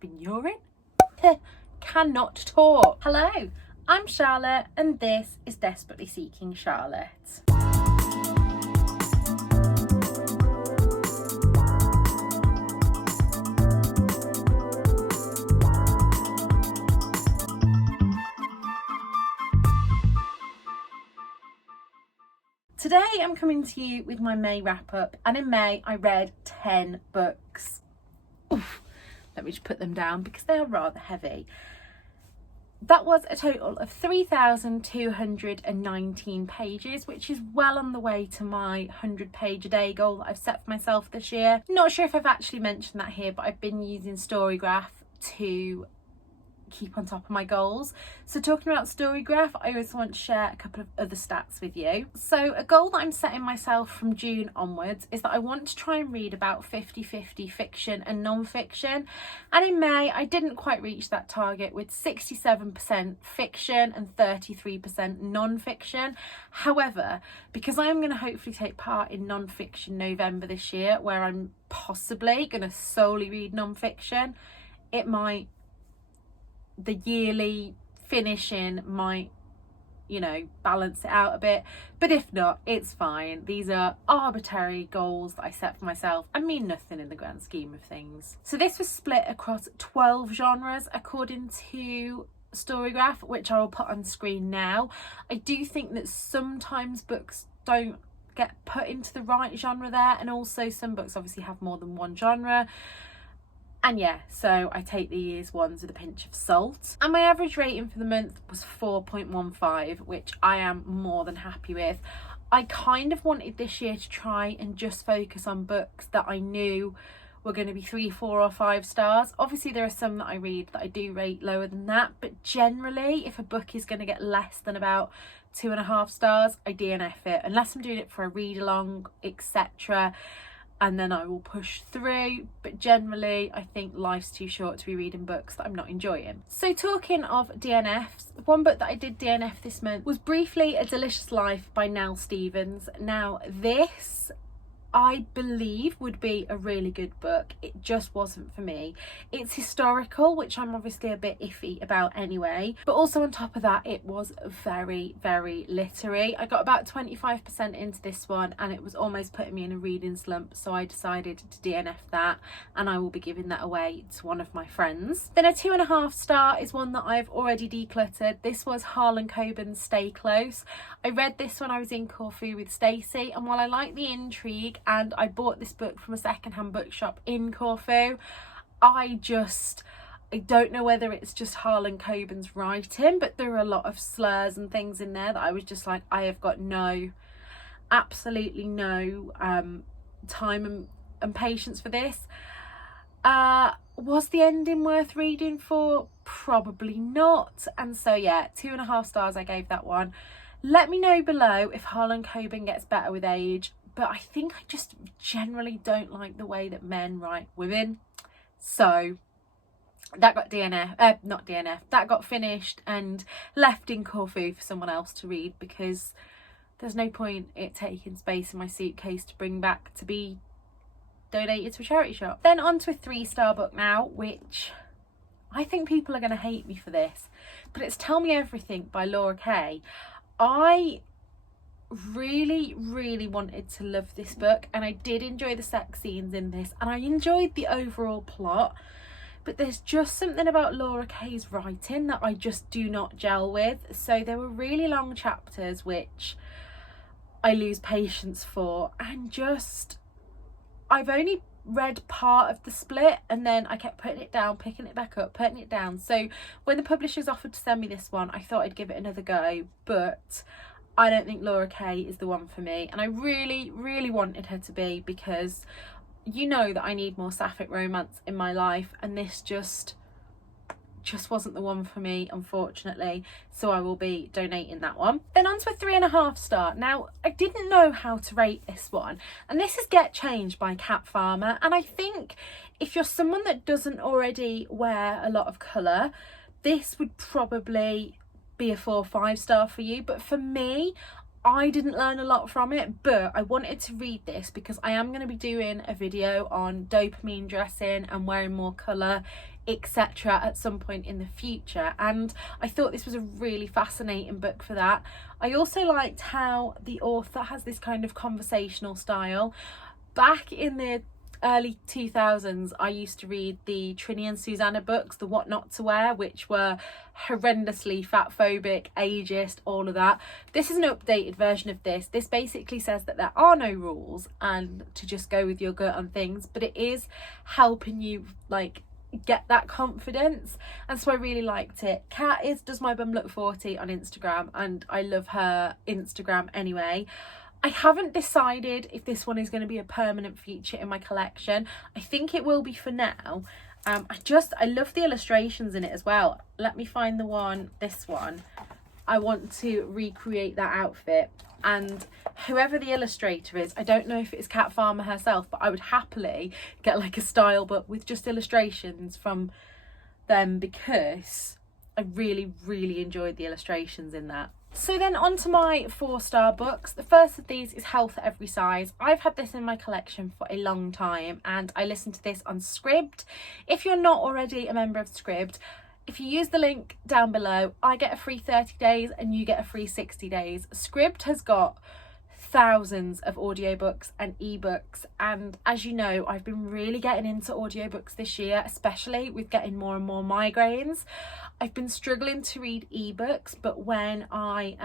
having urine? Cannot talk. Hello, I'm Charlotte and this is Desperately Seeking Charlotte. Today I'm coming to you with my May wrap up, and in May I read 10 books. Oof, let me just put them down because they are rather heavy. That was a total of 3,219 pages, which is well on the way to my 100 page a day goal that I've set for myself this year. Not sure if I've actually mentioned that here, but I've been using Storygraph to keep on top of my goals. So talking about Storygraph, I also want to share a couple of other stats with you. So a goal that I'm setting myself from June onwards is that I want to try and read about 50-50 fiction and non-fiction, and in May I didn't quite reach that target with 67% fiction and 33% non-fiction. However, because I am going to hopefully take part in non-fiction November this year, where I'm possibly going to solely read non-fiction, the yearly finishing might, balance it out a bit. But if not, it's fine. These are arbitrary goals that I set for myself and mean nothing in the grand scheme of things. So this was split across 12 genres according to Storygraph, which I will put on screen now. I do think that sometimes books don't get put into the right genre there, and also some books obviously have more than one genre. And yeah, so I take the year's ones with a pinch of salt. And my average rating for the month was 4.15, which I am more than happy with. I kind of wanted this year to try and just focus on books that I knew were going to be 3, 4 or 5 stars. Obviously there are some that I read that I do rate lower than that, but generally if a book is going to get less than about 2.5 stars, I DNF it, unless I'm doing it for a read along, etc., and then I will push through. But generally I think life's too short to be reading books that I'm not enjoying. So talking of DNFs, one book that I did DNF this month was briefly A Delicious Life by Nell Stevens. Now this, I believe, would be a really good book. It just wasn't for me. It's historical, which I'm obviously a bit iffy about anyway, but also on top of that it was very, very literary. I got about 25% into this one and it was almost putting me in a reading slump, so I decided to DNF that, and I will be giving that away to one of my friends. Then a 2.5 star is one that I've already decluttered. This was Harlan Coben's Stay Close. I read this when I was in Corfu with Stacey, and while I like the intrigue and I bought this book from a secondhand bookshop in Corfu, I don't know whether it's just Harlan Coben's writing, but there are a lot of slurs and things in there that I was just like, I have got absolutely no time and patience for this. Was the ending worth reading for? Probably not. And so yeah, 2.5 stars I gave that one. Let me know below if Harlan Coben gets better with age, but I think I just generally don't like the way that men write women. So that got that got finished and left in Corfu for someone else to read, because there's no point it taking space in my suitcase to bring back to be donated to a charity shop. Then on to a 3-star book now, which I think people are going to hate me for this, but it's Tell Me Everything by Laura Kay. I really wanted to love this book, and I did enjoy the sex scenes in this, and I enjoyed the overall plot, but there's just something about Laura Kay's writing that I just do not gel with. So there were really long chapters which I lose patience for, and I've only read part of the split and then I kept putting it down, picking it back up, putting it down. So when the publishers offered to send me this one, I thought I'd give it another go, but I don't think Laura Kay is the one for me, and I really wanted her to be, because you know that I need more sapphic romance in my life, and this just wasn't the one for me, unfortunately, so I will be donating that one. Then on to a 3.5 star. Now I didn't know how to rate this one, and this is Get Changed by Cat Farmer, and I think if you're someone that doesn't already wear a lot of colour, this would probably be a 4 or 5 star for you. But for me, I didn't learn a lot from it, but I wanted to read this because I am going to be doing a video on dopamine dressing and wearing more colour etc. at some point in the future, and I thought this was a really fascinating book for that. I also liked how the author has this kind of conversational style. Back in the early 2000s, I used to read the Trinny and Susanna books, the What Not to Wear, which were horrendously fat phobic, ageist, all of that. This is an updated version of this. This basically says that there are no rules and to just go with your gut on things, but it is helping you like get that confidence, and so I really liked it. Kat is Does My Bum Look 40 on Instagram, and I love her Instagram anyway. I haven't decided if this one is going to be a permanent feature in my collection. I think it will be for now. I love the illustrations in it as well. Let me find the one, this one. I want to recreate that outfit, and whoever the illustrator is, I don't know if it's Kat Farmer herself, but I would happily get like a style book with just illustrations from them, because I really, really enjoyed the illustrations in that. So then on to my 4-star books. The first of these is Health at Every Size. I've had this in my collection for a long time, and I listened to this on Scribd. If you're not already a member of Scribd, if you use the link down below, I get a free 30 days and you get a free 60 days. Scribd has got thousands of audiobooks and ebooks, and as you know, I've been really getting into audiobooks this year, especially with getting more and more migraines. I've been struggling to read ebooks, but when I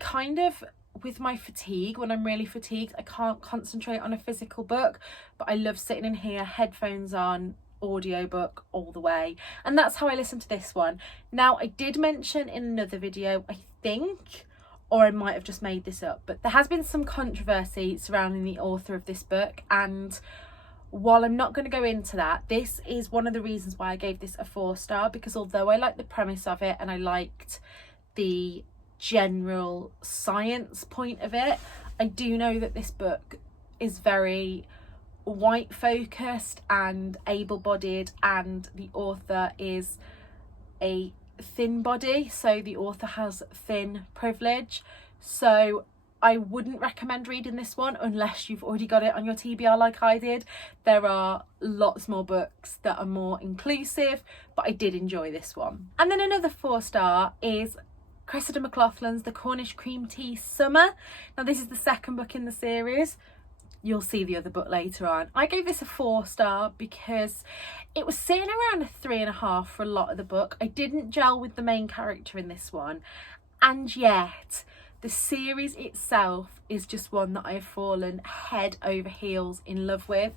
kind of, with my fatigue, when I'm really fatigued, I can't concentrate on a physical book, but I love sitting in here, headphones on, audiobook all the way, and that's how I listen to this one. Now, I did mention in another video, I think, or I might have just made this up, but there has been some controversy surrounding the author of this book, and while I'm not going to go into that, this is one of the reasons why I gave this a 4-star, because although I liked the premise of it and I liked the general science point of it, I do know that this book is very white focused and able-bodied, and the author is a thin body, so the author has thin privilege, so I wouldn't recommend reading this one unless you've already got it on your TBR like I did. There are lots more books that are more inclusive, but I did enjoy this one. And then another 4-star is Cressida McLaughlin's The Cornish Cream Tea Summer. Now, this is the second book in the series. You'll see the other book later on. I gave this a 4-star because it was sitting around a 3.5 for a lot of the book. I didn't gel with the main character in this one, and yet the series itself is just one that I've fallen head over heels in love with.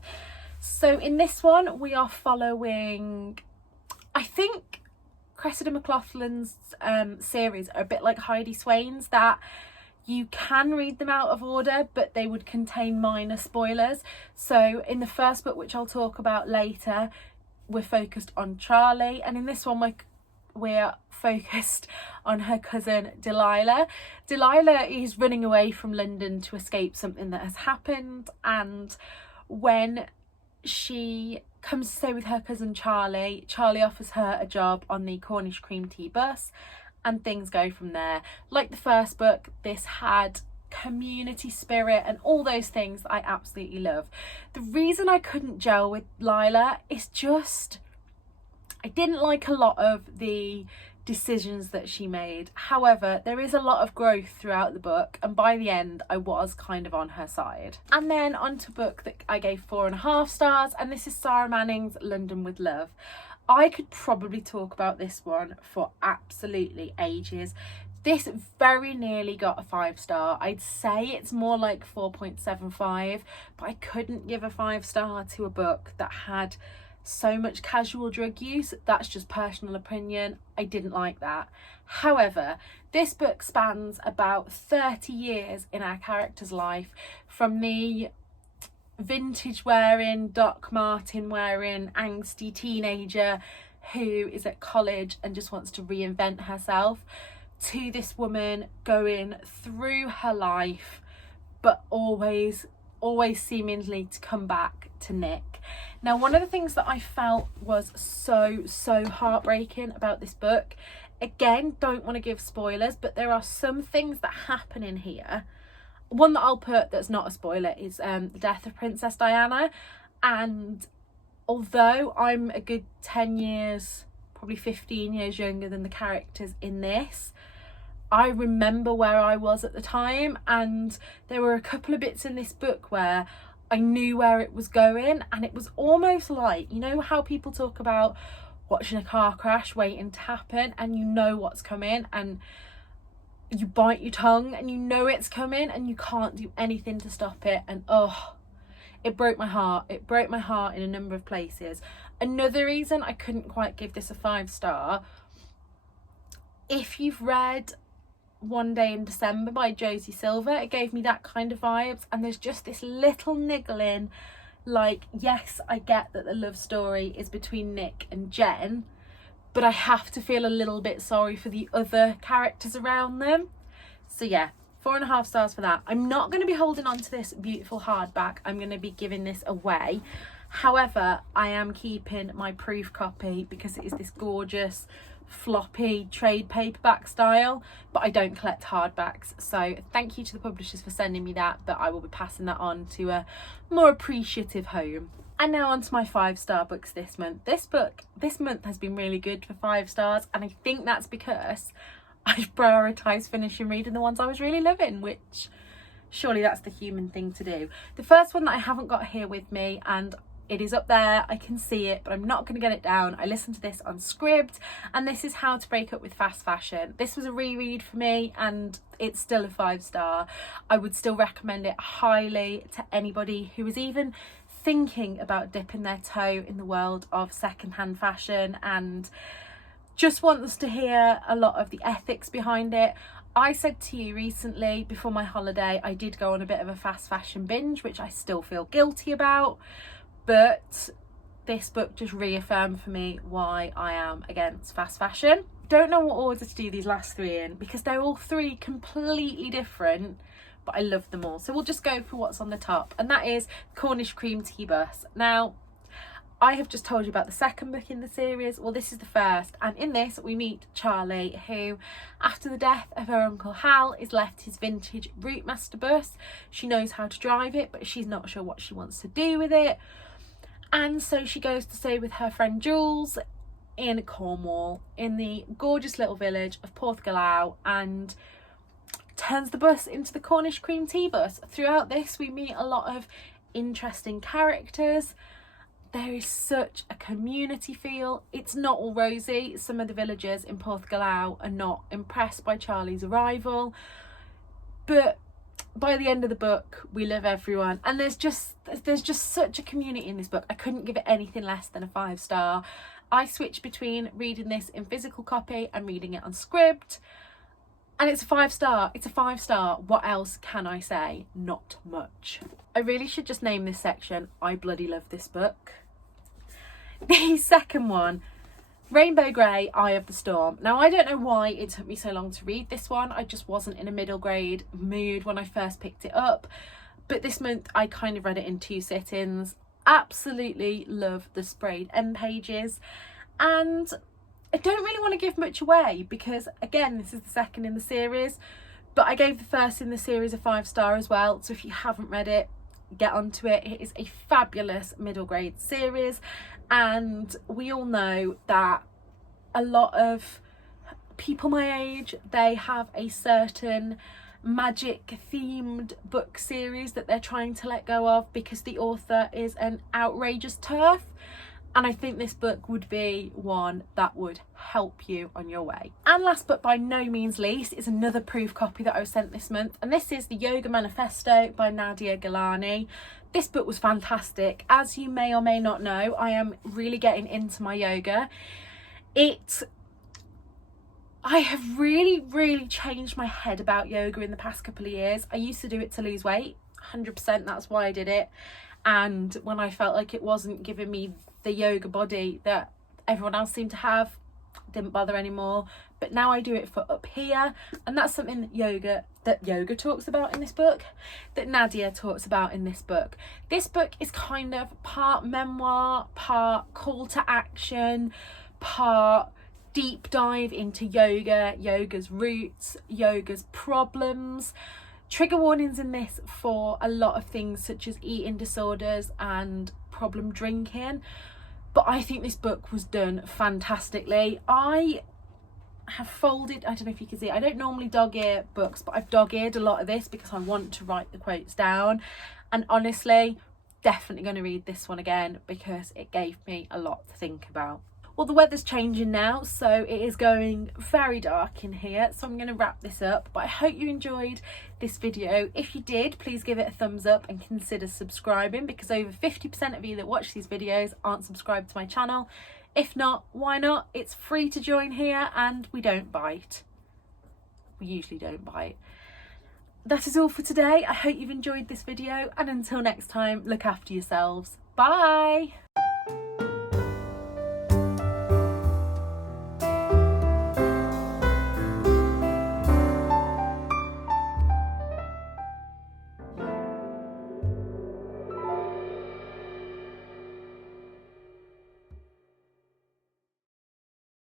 So in this one, we are following, I think Cressida McLaughlin's series are a bit like Heidi Swain's, that you can read them out of order, but they would contain minor spoilers. So in the first book, which I'll talk about later, we're focused on Charlie, and in this one we're focused on her cousin Delilah. Delilah is running away from London to escape something that has happened, and when she comes to stay with her cousin Charlie, Charlie offers her a job on the Cornish Cream Tea bus, and things go from there. Like the first book, this had community spirit and all those things that I absolutely love. The reason I couldn't gel with Lila is just I didn't like a lot of the decisions that she made. However, there is a lot of growth throughout the book, and by the end I was kind of on her side. And then on to a book that I gave 4.5 stars, and this is Sarah Manning's London with Love. I could probably talk about this one for absolutely ages. This very nearly got a 5-star. I'd say it's more like 4.75, but I couldn't give a 5-star to a book that had so much casual drug use. That's just personal opinion. I didn't like that. However, this book spans about 30 years in our character's life, from the vintage wearing, Doc Martin wearing, angsty teenager who is at college and just wants to reinvent herself, to this woman going through her life but always seemingly to come back to Nick. Now, one of the things that I felt was so heartbreaking about this book, again, don't want to give spoilers, but there are some things that happen in here. One that I'll put that's not a spoiler is the death of Princess Diana, and although I'm a good 10 years, probably 15 years younger than the characters in this, I remember where I was at the time, and there were a couple of bits in this book where I knew where it was going, and it was almost like, you know how people talk about watching a car crash waiting to happen, and you know what's coming, and you bite your tongue and you know it's coming and you can't do anything to stop it. And it broke my heart. It broke my heart in a number of places. Another reason I couldn't quite give this a 5-star, if you've read One Day in December by Josie Silver, it gave me that kind of vibes. And there's just this little niggling, like, yes, I get that the love story is between Nick and Jen, but I have to feel a little bit sorry for the other characters around them. So yeah, 4.5 stars for that. I'm not going to be holding on to this beautiful hardback. I'm going to be giving this away. However, I am keeping my proof copy because it is this gorgeous floppy trade paperback style, but I don't collect hardbacks, so thank you to the publishers for sending me that, but I will be passing that on to a more appreciative home. And now on to my 5-star books this month. This month has been really good for 5 stars, and I think that's because I've prioritised finishing reading the ones I was really loving, which surely that's the human thing to do. The first one that I haven't got here with me, and it is up there, I can see it, but I'm not going to get it down. I listened to this on Scribd, and this is How to Break Up with Fast Fashion. This was a reread for me, and it's still a 5-star. I would still recommend it highly to anybody who is even thinking about dipping their toe in the world of secondhand fashion and just wants to hear a lot of the ethics behind it. I said to you recently, before my holiday, I did go on a bit of a fast fashion binge, which I still feel guilty about. But this book just reaffirmed for me why I am against fast fashion. Don't know what order to do these last 3 in because they're all 3 completely different, but I love them all. So we'll just go for what's on the top, and that is Cornish Cream Tea Bus. Now, I have just told you about the second book in the series. Well, this is the first, and in this we meet Charlie, who, after the death of her uncle Hal, is left his vintage Routemaster bus. She knows how to drive it, but she's not sure what she wants to do with it. And so she goes to stay with her friend Jules in Cornwall, in the gorgeous little village of Porthgallao, and turns the bus into the Cornish Cream Tea Bus. Throughout this, we meet a lot of interesting characters. There is such a community feel. It's not all rosy. Some of the villagers in Porthgallao are not impressed by Charlie's arrival, but by the end of the book we love everyone, and there's just such a community in this book. I couldn't give it anything less than a 5-star. I switched between reading this in physical copy and reading it on Scribd, and it's a 5-star. It's a 5-star. What else can I say? Not much. I really should just name this section I bloody love this book. The second one, Rainbow Grey, Eye of the Storm. Now, I don't know why it took me so long to read this one. I just wasn't in a middle grade mood when I first picked it up. But this month I kind of read it in 2 sittings. Absolutely love the sprayed end pages. And I don't really want to give much away because, again, this is the second in the series. But I gave the first in the series a 5-star as well. So if you haven't read it, get onto it. It is a fabulous middle grade series. And we all know that a lot of people my age, they have a certain magic themed book series that they're trying to let go of because the author is an outrageous TERF. And I think this book would be one that would help you on your way. And last but by no means least is another proof copy that I was sent this month, and this is the Yoga Manifesto by Nadia Gilani. This book was fantastic. As you may or may not know, I am really getting into my yoga. I have really changed my head about yoga in the past couple of years. I used to do it to lose weight, 100%, that's why I did it. And when I felt like it wasn't giving me the yoga body that everyone else seemed to have, didn't bother anymore. But now I do it for up here, and that's something that yoga talks about in this book, that Nadia talks about in this book. This book is kind of part memoir, part call to action, part deep dive into yoga, yoga's roots, yoga's problems. Trigger warnings in this for a lot of things such as eating disorders and problem drinking. But I think this book was done fantastically. I have folded, I don't know if you can see, I don't normally dog-ear books, but I've dog-eared a lot of this because I want to write the quotes down. And honestly, definitely going to read this one again because it gave me a lot to think about. Well, the weather's changing now, so it is going very dark in here, so I'm going to wrap this up. But I hope you enjoyed this video. If you did, please give it a thumbs up and consider subscribing, because over 50% of you that watch these videos aren't subscribed to my channel. If not, why not? It's free to join here and we don't bite. We usually don't bite. That is all for today. I hope you've enjoyed this video, and until next time, look after yourselves. Bye!